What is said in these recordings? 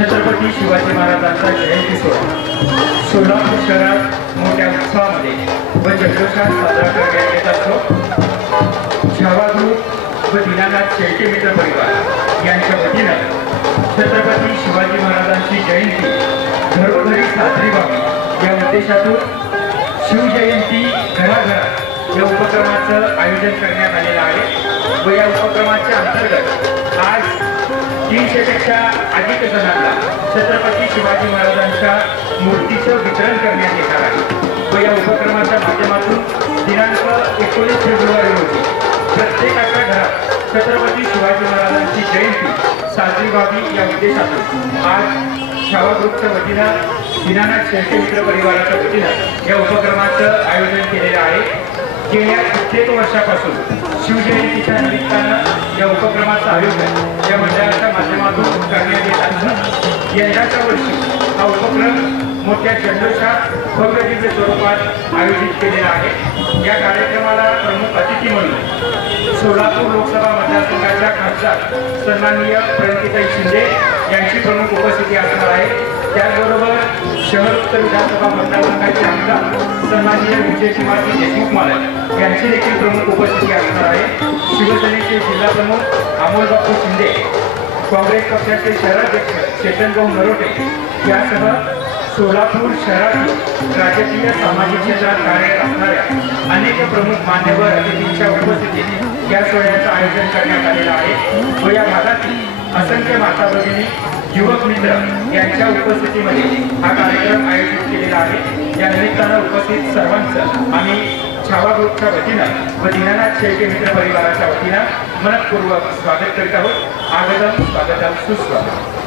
छत्रपती शिवाजी महाराजांचा जयंती सोहळा सोलापूर शहरात मोठ्या उत्साहामध्ये व जल्लोषात साजरा करण्यात येत असतो। छावा ग्रुप व दीनानाथ शेळके मित्र परिवार यांच्या वतीनं छत्रपती शिवाजी महाराजांची जयंती घरोघरी साजरी व्हावी या उद्देशातून शिवजयंती घराघरात या उपक्रमाचं आयोजन करण्यात आलेलं आहे व या उपक्रमाच्या अंतर्गत आज 300 पेक्षा अधिक जणांना छत्रपती शिवाजी महाराजांच्या मूर्तीचं वितरण करण्यात येणार आहे व या उपक्रमाच्या माध्यमातून दिनांक 19 फेब्रुवारी रोजी प्रत्येकाच्या घरात छत्रपती शिवाजी महाराजांची जयंती साजरी व्हावी या उद्देशातून आज छावा ग्रुपच्या वतीनं दीनानाथ शेळके मित्र परिवाराच्या वतीनं या उपक्रमाचं आयोजन केलेलं आहे। गेल्या कित्येक वर्षापासून शिवजयंतीच्या निमित्तानं या उपक्रमाचं आयोजन या मंडळाच्या माध्यमातून करण्यात येत असतं। यंदाच्या वर्षी हा उपक्रम मोठ्या जल्लोषात भव्य दिव्य स्वरूपात आयोजित केलेला आहे। या कार्यक्रमाला प्रमुख अतिथी म्हणून सोलापूर लोकसभा मतदारसंघाच्या खासदार सन्माननीय प्रणितीताई शिंदे यांची प्रमुख उपस्थिती असणार आहे। त्याचबरोबर शहर उत्तर विधानसभा मतदारसंघाचे आमदार सन्माननीय विजयकुमारजी देशमुख मालक यांची देखील प्रमुख उपस्थिती असणार आहे। शिवसेनेचे जिल्हा प्रमुख अमोल बापू शिंदे, काँग्रेस पक्षाचे शहराध्यक्ष चेतन भाऊ नरोटे यासह सोलापूर शहरातील राजकीय सामाजिक क्षेत्रात कार्यरत असणाऱ्या अनेक प्रमुख मान्यवर अतिथींच्या उपस्थितीत या सोहळ्याचं आयोजन करण्यात आलेलं आहे व या भागातील असंख्य माता भगिनी युवक मित्र यांच्या उपस्थितीमध्ये हा कार्यक्रम आयोजित केलेला आहे। या निमित्तानं उपस्थित सर्वांचं आम्ही छावा ग्रुपच्या वतीनं व दीनानाथ शेळके मित्र परिवाराच्या वतीनं मनपूर्वक स्वागत करीत आहोत। आगतम स्वागतम सुस्वागतम।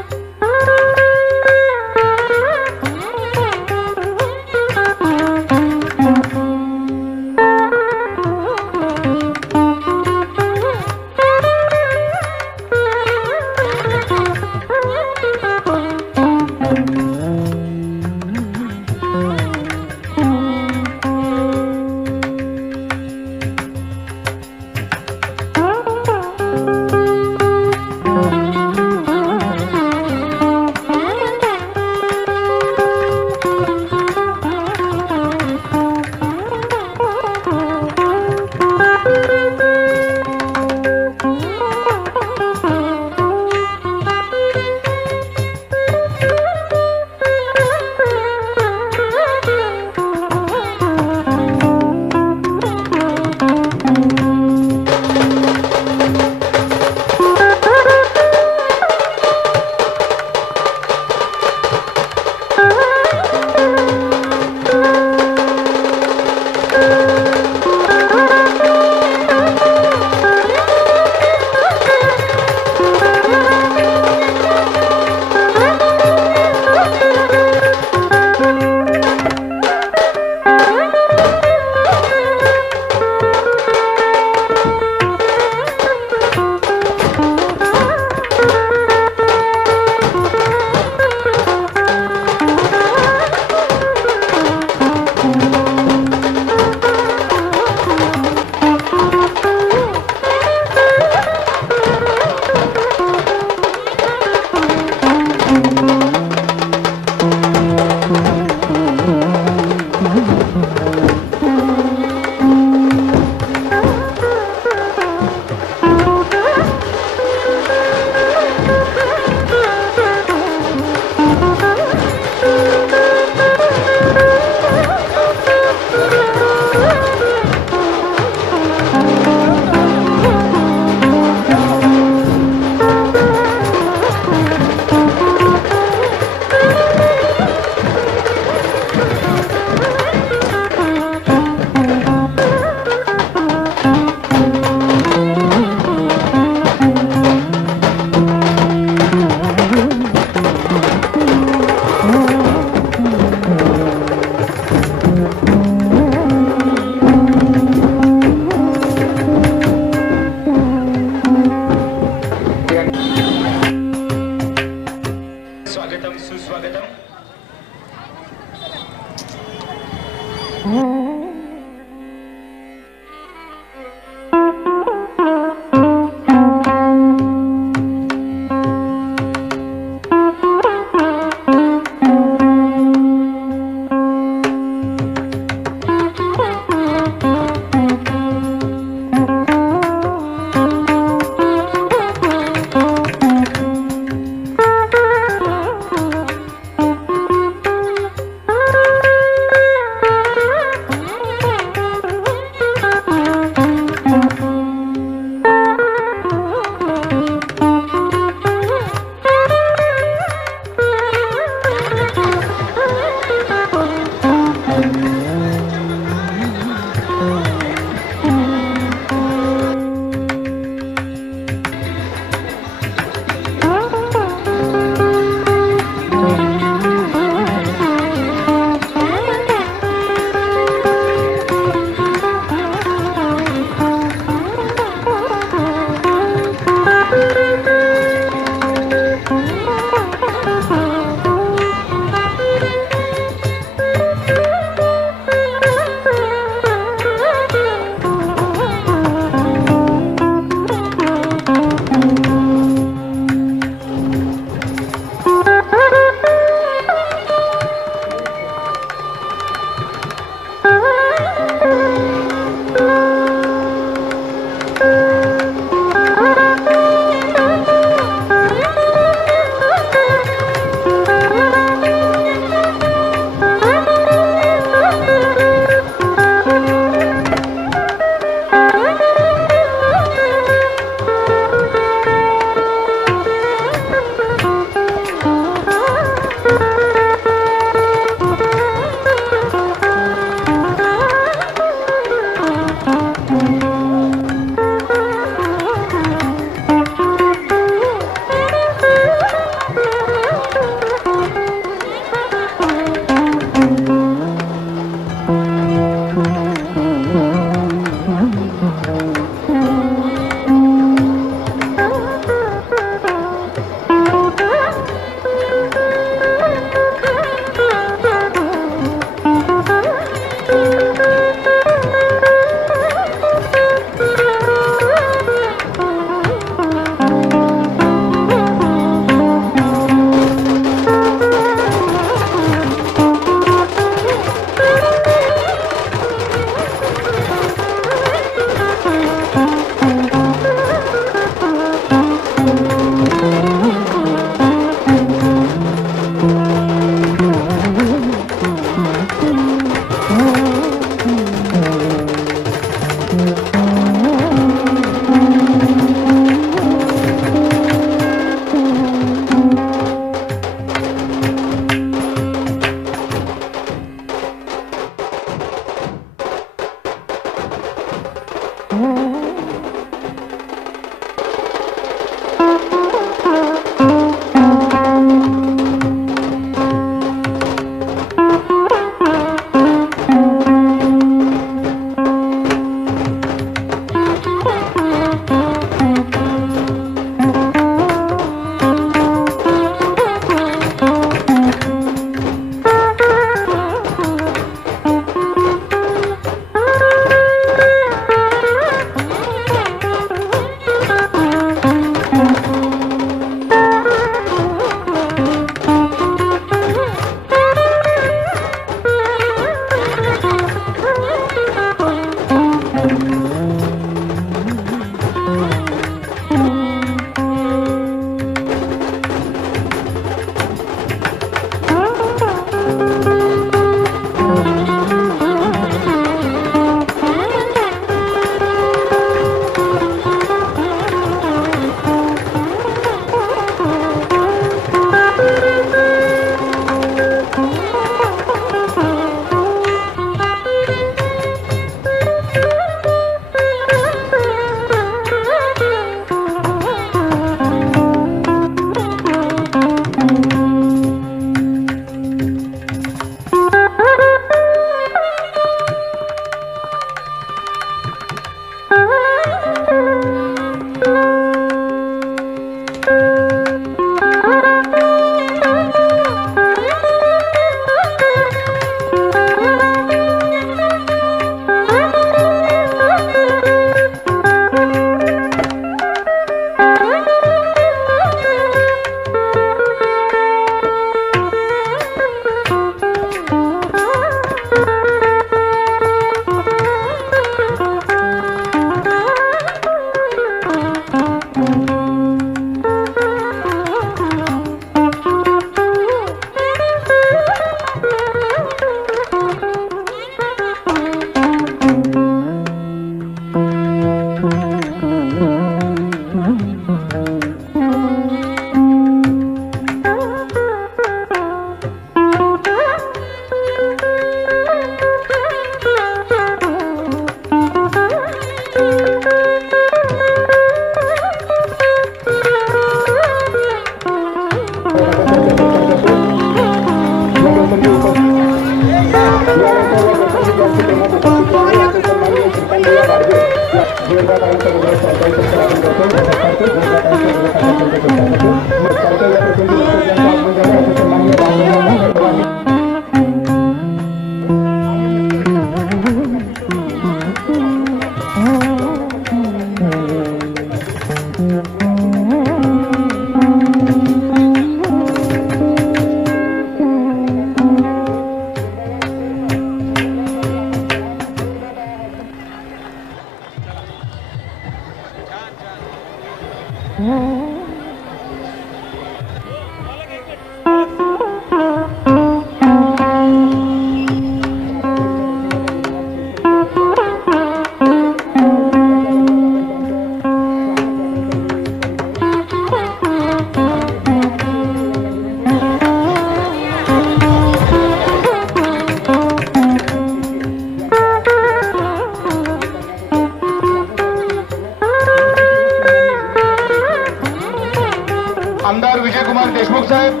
आमदार विजयकुमार देशमुख साहेब,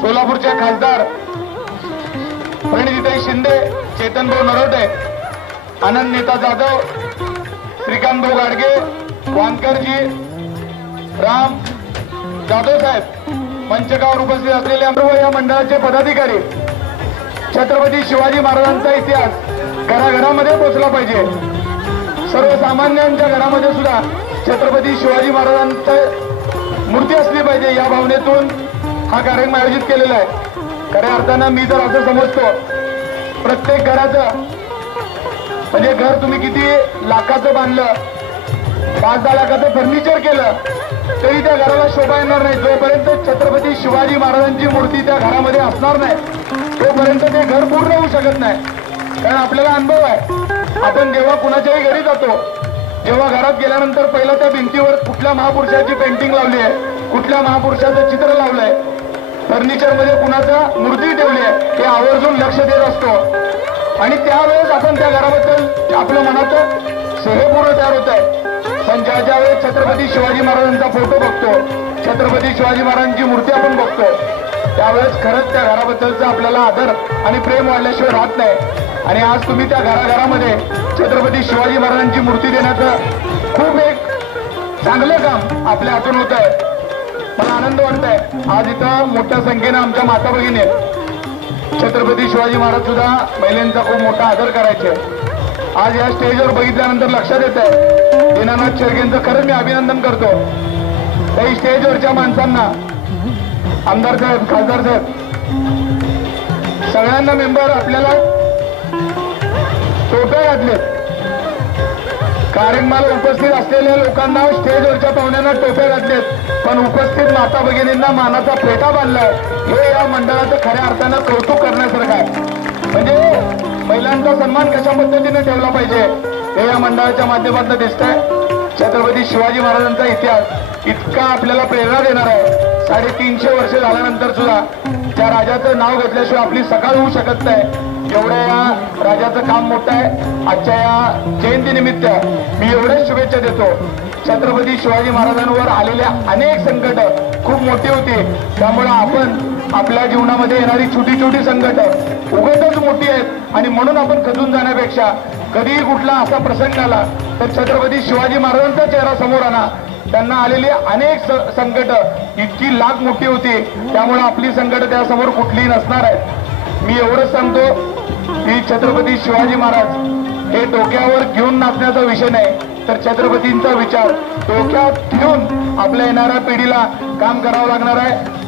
सोलापूरचे खासदार प्रणितीताई शिंदे, चेतनभाऊ नरोटे, आनंद नेता जाधव, श्रीकांतभाऊ गाडगे, वानकरजी, राम जाधव साहेब, मंचकावर उपस्थित असलेले सर्व या मंडळाचे पदाधिकारी, छत्रपती शिवाजी महाराजांचा इतिहास घराघरामध्ये पोहोचला पाहिजे. सर्वसामान्यांच्या घरामध्ये सुद्धा छत्रपती शिवाजी महाराजांचं मूर्ती असली पाहिजे या भावनेतून हा कार्यक्रम आयोजित केलेला आहे. खऱ्या अर्थानं मी तर असं समजतो, प्रत्येक घराचं म्हणजे घर तुम्ही किती लाखाचं बांधलं, 5-10 लाखाचं फर्निचर केलं तरी त्या घराला शोभा येणार नाही. जोपर्यंत छत्रपती शिवाजी महाराजांची मूर्ती त्या घरामध्ये असणार नाही तोपर्यंत ते घर पूर्ण होऊ शकत नाही. कारण आपल्याला अनुभव आहे, आपण जेव्हा कुणाच्याही घरी जातो, जेव्हा घरात गेल्यानंतर पहिला त्या भिंतीवर कुठल्या महापुरुषाची पेंटिंग लावली आहे, कुठल्या महापुरुषाचं चित्र लावलंय, फर्निचरमध्ये कुणाचा मूर्ती ठेवली आहे हे आवर्जून लक्ष देत असतो. आणि त्यावेळेस आपण त्या घराबद्दल आपल्या मनात सेहेपूर्ण तयार होत आहे. पण ज्या वेळेस छत्रपती शिवाजी महाराजांचा फोटो बघतो, छत्रपती शिवाजी महाराजांची मूर्ती आपण बघतो, त्यावेळेस खरंच त्या घराबद्दलचा आपल्याला आदर आणि प्रेम वाढल्याशिवाय राहत नाही. आणि आज तुम्ही त्या घराघरामध्ये छत्रपती शिवाजी महाराजांची मूर्ती देण्याचं खूप एक चांगलं काम आपल्या हातून होत आहे. मला आनंद वाटतोय. आज इथं मोठ्या संख्येनं आमच्या माता भगिनी आहेत. छत्रपती शिवाजी महाराज सुद्धा महिलांचा खूप मोठा आदर करायचे. आज या स्टेजवर बघितल्यानंतर लक्षात येत आहे दीनानाथ शेळकेंचं खरंच मी अभिनंदन करतो. काही स्टेजवरच्या माणसांना, आमदार साहेब, खासदार साहेब, सगळ्यांना मेंबर आपल्याला टोप्या घातलेत. कार्यक्रमाला उपस्थित असलेल्या लोकांना, स्टेजवरच्या पाहुण्यांना टोप्या घातलेत, पण उपस्थित माता भगिनींना मानाचा फेटा बांधलाय. हे या मंडळाचं खऱ्या अर्थानं कौतुक करण्यासारखं आहे. म्हणजे महिलांचा सन्मान कशा पद्धतीने ठेवला पाहिजे हे या मंडळाच्या माध्यमातून दिसतंय. छत्रपती शिवाजी महाराजांचा इतिहास इतका आपल्याला प्रेरणा देणार आहे. 350 वर्ष झाल्यानंतर सुद्धा त्या राजाचं नाव घेतल्याशिवाय आपली सकाळ होऊ शकत नाही. एवढं या राजाचं काम मोठं आहे. आजच्या या जयंतीनिमित्त मी एवढ्याच शुभेच्छा देतो. छत्रपती शिवाजी महाराजांवर आलेल्या अनेक संकट खूप मोठी होती. त्यामुळे आपण आपल्या जीवनामध्ये येणारी छोटी छोटी संकट उगतच मोठी आहेत आणि म्हणून आपण खचून जाण्यापेक्षा कधीही कुठला असा प्रसंग आला तर छत्रपती शिवाजी महाराजांचा चेहरा समोर आणा. त्यांना आलेली अनेक संकट इतकी लाख मोठी होती, त्यामुळे आपली संकट त्यासमोर कुठलीही नसणार आहेत. मी एवढंच सांगतो की छत्रपती शिवाजी महाराज हे डोक्यावर घेऊन नाचण्याचा विषय नाही, तर छत्रपतींचा विचार डोक्यात घेऊन आपल्या येणाऱ्या पिढीला काम करावं लागणार आहे.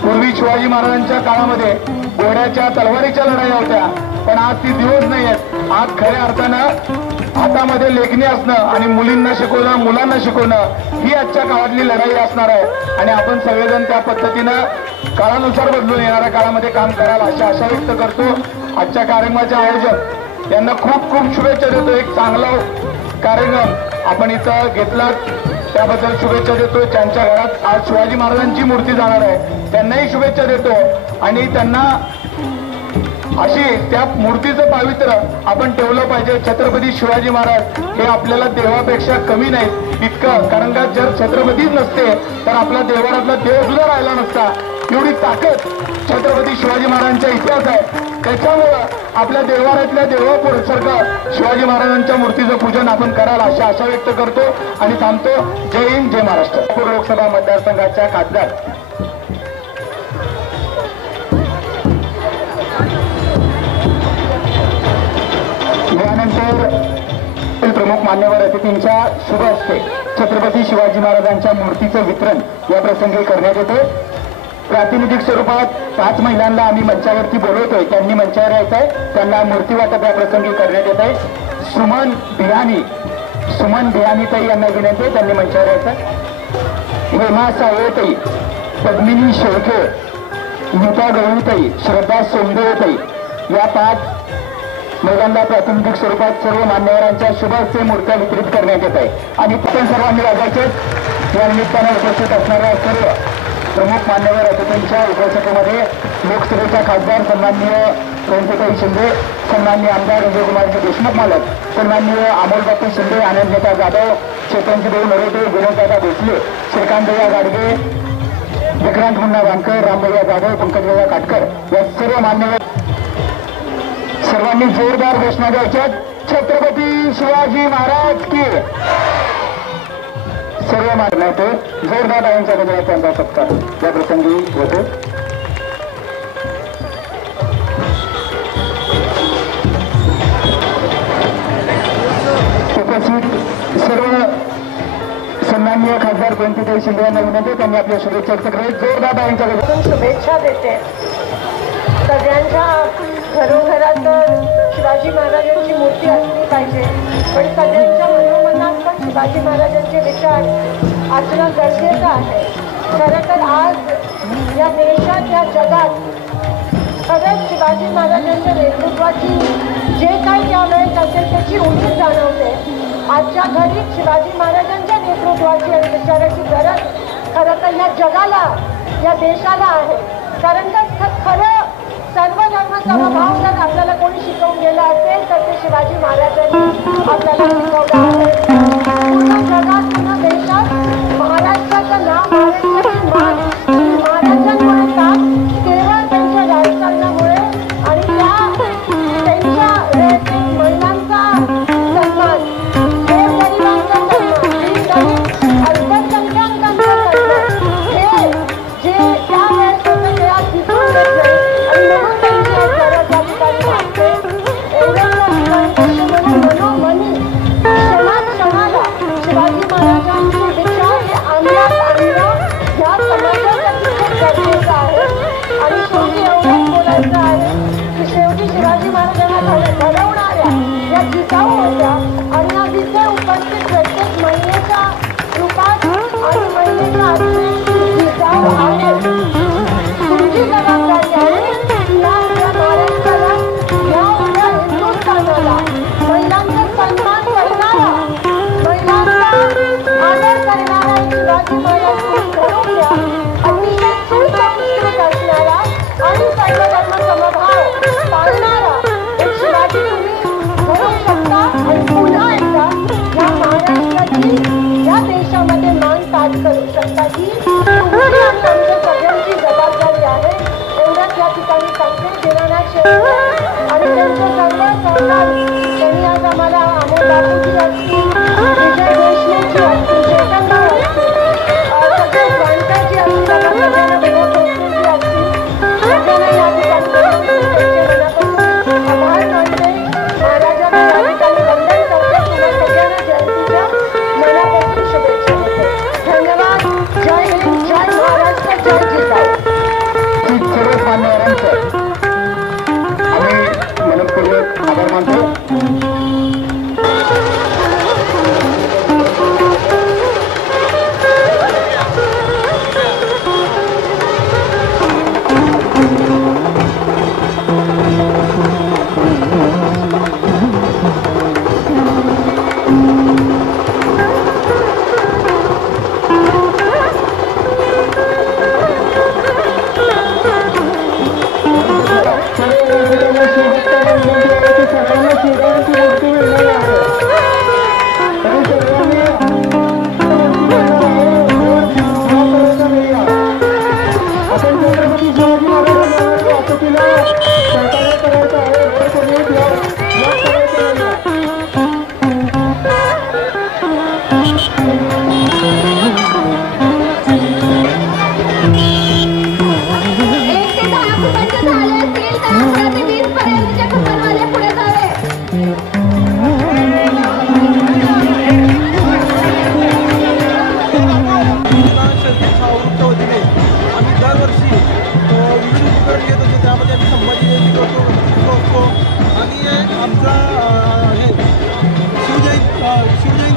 पूर्वी शिवाजी महाराजांच्या काळामध्ये घोड्याच्या, तलवारीच्या लढाया होत्या, पण आज ती दिवस नाही आहेत. आज खऱ्या अर्थानं हातामध्ये लेखणी असणं आणि मुलींना शिकवणं, मुलांना शिकवणं ही आजच्या काळातली लढाई असणार आहे. आणि आपण सगळेजण त्या पद्धतीनं काळानुसार बदलून येणाऱ्या काळामध्ये काम कराल अशी आशा व्यक्त करतो. आजच्या कार्यक्रमाचे आयोजक यांना खूप खूप शुभेच्छा देतो. एक चांगला कार्यक्रम आपण इथं घेतला त्याबद्दल शुभेच्छा देतो. ज्यांच्या घरात आज शिवाजी महाराजांची मूर्ती जाणार आहे त्यांनाही शुभेच्छा देतो. आणि त्यांना अशी त्या मूर्तीचं पावित्र्य आपण ठेवलं पाहिजे. छत्रपती शिवाजी महाराज हे आपल्याला देवापेक्षा कमी नाहीत इतकं, कारण का जर छत्रपतीच नसते तर आपला देवारातला देव सुद्धा राहिला नसता. एवढी ताकद छत्रपती शिवाजी महाराजांचा इतिहास आहे. त्याच्यामुळं आपल्या देवारातल्या देवापुरसारखं शिवाजी महाराजांच्या मूर्तीचं पूजन आपण कराल अशी आशा व्यक्त करतो आणि थांबतो. जय हिंद, जय महाराष्ट्र. नागपूर लोकसभा मतदारसंघाच्या खासदार यानंतर प्रमुख मान्यवर अतिथींच्या शुभ हस्ते छत्रपती शिवाजी महाराजांच्या मूर्तीचं वितरण या प्रसंगी करण्यात येते. प्रातिनिधिक स्वरूपात 5 महिलांना आम्ही मंचावरती बोलवतोय. त्यांनी मंचावर यायचंय. त्यांना मूर्ती वाटप या प्रसंगी करण्यात येत आहे. सुमन भियानी ताई यांना विनंती आहे, त्यांनी मंचावर यायचं. हेमा सावळताई, पद्मिनी शेळके, नीता गवळीताई, श्रद्धा सोमदेवताई या 5 महिलांना प्रातिनिधिक स्वरूपात सर्व मान्यवरांच्या शुभ हस्ते मूर्त्या वितरित करण्यात येत आहे. आणि आपण सर्वांनी वाजायचे या निमित्तानं उपस्थित असणाऱ्या सर्व प्रमुख मान्यवर अतिथींच्या उपस्थितीमध्ये लोकसभेच्या खासदार सन्माननीय प्रणितीताई शिंदे, सन्माननीय आमदार विजयकुमारजी देशमुख मालक, सन्माननीय अमोलबापू शिंदे, आनंदनेता जाधव, चेतनजीभाऊ नरोटे, विनोददादा भोसले, श्रीकांतभैया गाडगे, विक्रांत मुन्ना वानकर, रामभैया जाधव, पंकजभैया काटकर या सर्व मान्यवर सर्वांनी जोरदार घोषणा द्यायच्या. छत्रपती शिवाजी महाराज की. सर्व मान्यवर जोरदार टाळ्यांच्या गजरात त्यांचा सत्कार या प्रसंगी होतो. उपस्थित सर्व सन्माननीय खासदार प्रणितीताई शिंदे यांना विनंती, त्यांनी आपल्या शुभेच्छा व्यक्त करावी. जोरदार टाळ्यांच्या गजरात शुभेच्छा देते. सगळ्यांच्या घरोघरात शिवाजी महाराजांची मूर्ती असली पाहिजे, पण सगळ्यांच्या मनोमनात पण शिवाजी महाराजांचे विचार असणं गरजेचं आहे. खरं तर आज या देशात, या जगात खरंच शिवाजी महाराजांच्या नेतृत्वाची जे काही त्यावेळेस असेल त्याची उणीव जाणवते. आजच्या घडीत शिवाजी महाराजांच्या नेतृत्वाची आणि विचाराची गरज खरं तर या जगाला, या देशाला आहे. कारण का खरं सर्व धर्म समभाव जर आपल्याला कोणी शिकवून गेलं असेल तर ते शिवाजी महाराजांनी आपल्याला शिकवलं आहे.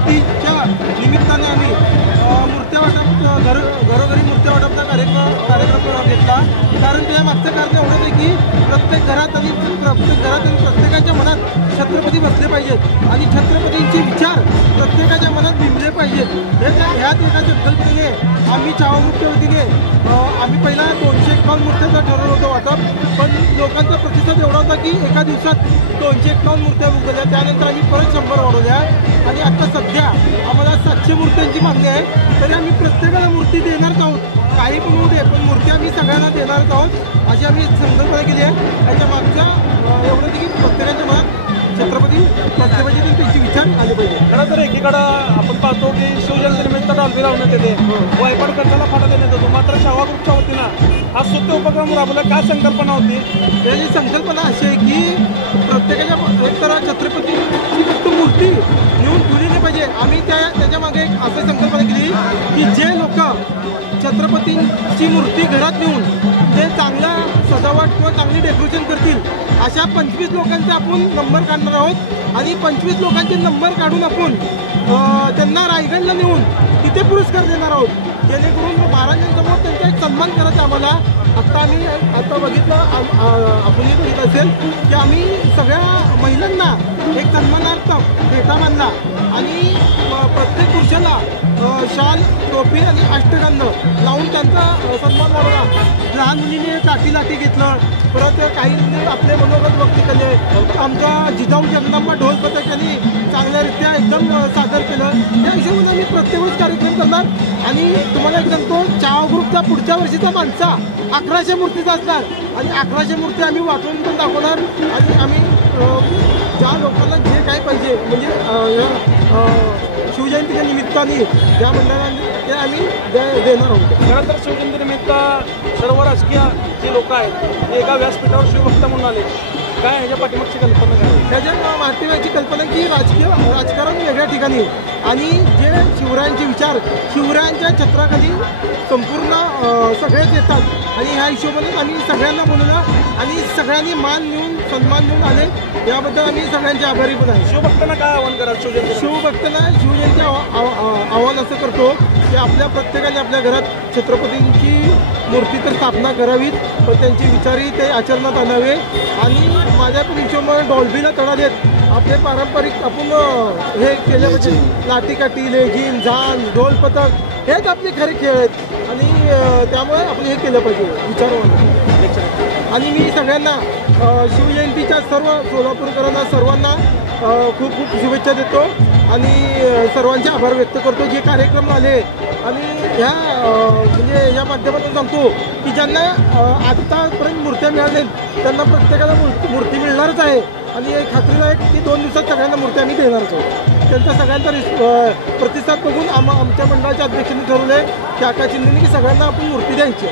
शिवजयंतीच्या निमित्ताने आम्ही मूर्त्या वाटप घरोघरी मूर्त्या वाटपचा कार्यक्रम घेतला. कारण त्याच्या मागचं कारण एवढंच आहे की प्रत्येक घरात आणि प्रत्येकाच्या मनात छत्रपती बसले पाहिजेत आणि छत्रपतींचे विचार प्रत्येकाच्या मनात बिंबले पाहिजेत. ह्याच एका संकल्पनेने आम्ही चावामूर्तीच्या वतीने आम्ही पहिला 251 मूर्त्याचा ठरवलं होतं वाटप, पण लोकांचा प्रतिसाद एवढा होता की एका दिवसात 251 मूर्त्या बुक झाल्या. त्यानंतर आम्ही परत 100 वाढवल्या आणि आता सध्या आम्हाला 700 मूर्त्यांची मागणी आहे. तरी आम्ही प्रत्येकाला मूर्ती देणारच आहोत, काही पण होऊ दे, पण मूर्ती आम्ही सगळ्यांना देणारच आहोत अशी आम्ही संकल्पना केली आहे. त्याच्या मागच्या एवढं की प्रत्येकाच्या मनात छत्रपती बसले त्यांचे विचार आले पाहिजे. खरं तर एकीकडं आपण पाहतो की शिवजयंतीनिमित्त डॉल्बी लावण्यात येते, वायपाट कंटाला फाटा देण्यात येतो, मात्र शावा ग्रुपच्या वतीनं हा सुद्धा उपक्रम राबवला. काय संकल्पना होती? त्याची संकल्पना अशी आहे की प्रत्येकाच्या एकतर छत्रपतीची फक्त मूर्ती नेऊन ठेवली नाही पाहिजे. आम्ही त्याच्या मागे एक असं संकल्पना केली की जे लोक छत्रपतींची मूर्ती घरात नेऊन ते चांगला सजावट किंवा चांगली डेकोरेशन करतील अशा 25 लोकांचे आपण नंबर काढणार आहोत आणि 25 लोकांचे नंबर काढून आपण त्यांना रायगडला नेऊन तिथे पुरस्कार देणार आहोत, जेणेकरून महाराजांसमोर त्यांचा एक सन्मान करायचा आम्हाला. आत्ता बघितलं आपणही बघितलं असेल की आम्ही सगळ्या महिलांना एक सन्मानार्थ फेटा बांधला आणि प्रत्येक पुरुषाला शाल, टोपी आणि अष्टगंध लावून त्यांचा सन्मान वाढवला. लहान मुलीने लाठी घेतलं, परत काही आपले मनोगत व्यक्त केले. आमचा जिजाऊ जगदंबा ढोल पथकाने चांगल्यारीत्या एकदम सादर केलं. त्या हिशोबाने आम्ही प्रत्येक वेळेस कार्यक्रम करणार आणि तुम्हाला एक सांगतो, चाव ग्रुपचा पुढच्या वर्षीचा माणसा 1100 मूर्तीचा असणार आणि 1100 मूर्ती आम्ही वाटून पण दाखवणार आणि आम्ही ज्या लोकांना जे काय पाहिजे म्हणजे शिवजयंतीच्या निमित्ताने त्या मंडळांनी ते आम्ही देणार आहोत. खरं तर शिवजयंतीनिमित्त सर्व राजकीय जे लोक आहेत ते एका व्यासपीठावर शिवभक्त म्हणून आले. काय ह्याच्या पाठीमागची कल्पना काय? त्याच्या पाठीमागची कल्पना की राजकारण वेगळ्या ठिकाणी आणि जे शिवरायांचे विचार शिवरायांच्या छत्राखाली संपूर्ण सगळेच येतात आणि ह्या हिशोबानेच आम्ही सगळ्यांना बोलवलं आणि सगळ्यांनी मान मिळून सन्मान मिळून आले. याबद्दल आम्ही सगळ्यांचे आभारी पण आहे. शिवभक्तांना काय आव्हान करा? शिवभक्तांना शिवजयंती आव्हान असं करतो की आपल्या प्रत्येकाने आपल्या घरात छत्रपतींची मूर्ती तर स्थापना करावीत, पण त्यांची विचारही ते आचरणात आणावे आणि माझ्या पण हिशोबाने डॉल्बीला तडा देत आपले पारंपरिक आपण हे केले पाहिजे. लाठीकाठी, लेझीम, झांज, ढोल पथक हेच आपले खरे खेळ आहेत आणि त्यामुळे आपण हे केलं पाहिजे विचारवान. आणि मी सगळ्यांना शिवजयंतीच्या सर्व सोलापूरकरांना सर्वांना खूप खूप शुभेच्छा देतो आणि सर्वांचे आभार व्यक्त करतो जे कार्यक्रम झाले आणि ह्या म्हणजे या माध्यमातून सांगतो की ज्यांना आत्तापर्यंत मूर्त्या मिळाल्या त्यांना प्रत्येकाला मूर्ती मिळणारच आहे आणि खात्रीदायक की 2 दिवसात सगळ्यांना मूर्त्या आम्ही देणारच आहोत. त्यांचा सगळ्यांचा प्रतिसाद बघून आमच्या मंडळाच्या अध्यक्षांनी ठरवलं आहे की आका चिंदेने की सगळ्यांना आपण मूर्ती द्यायची.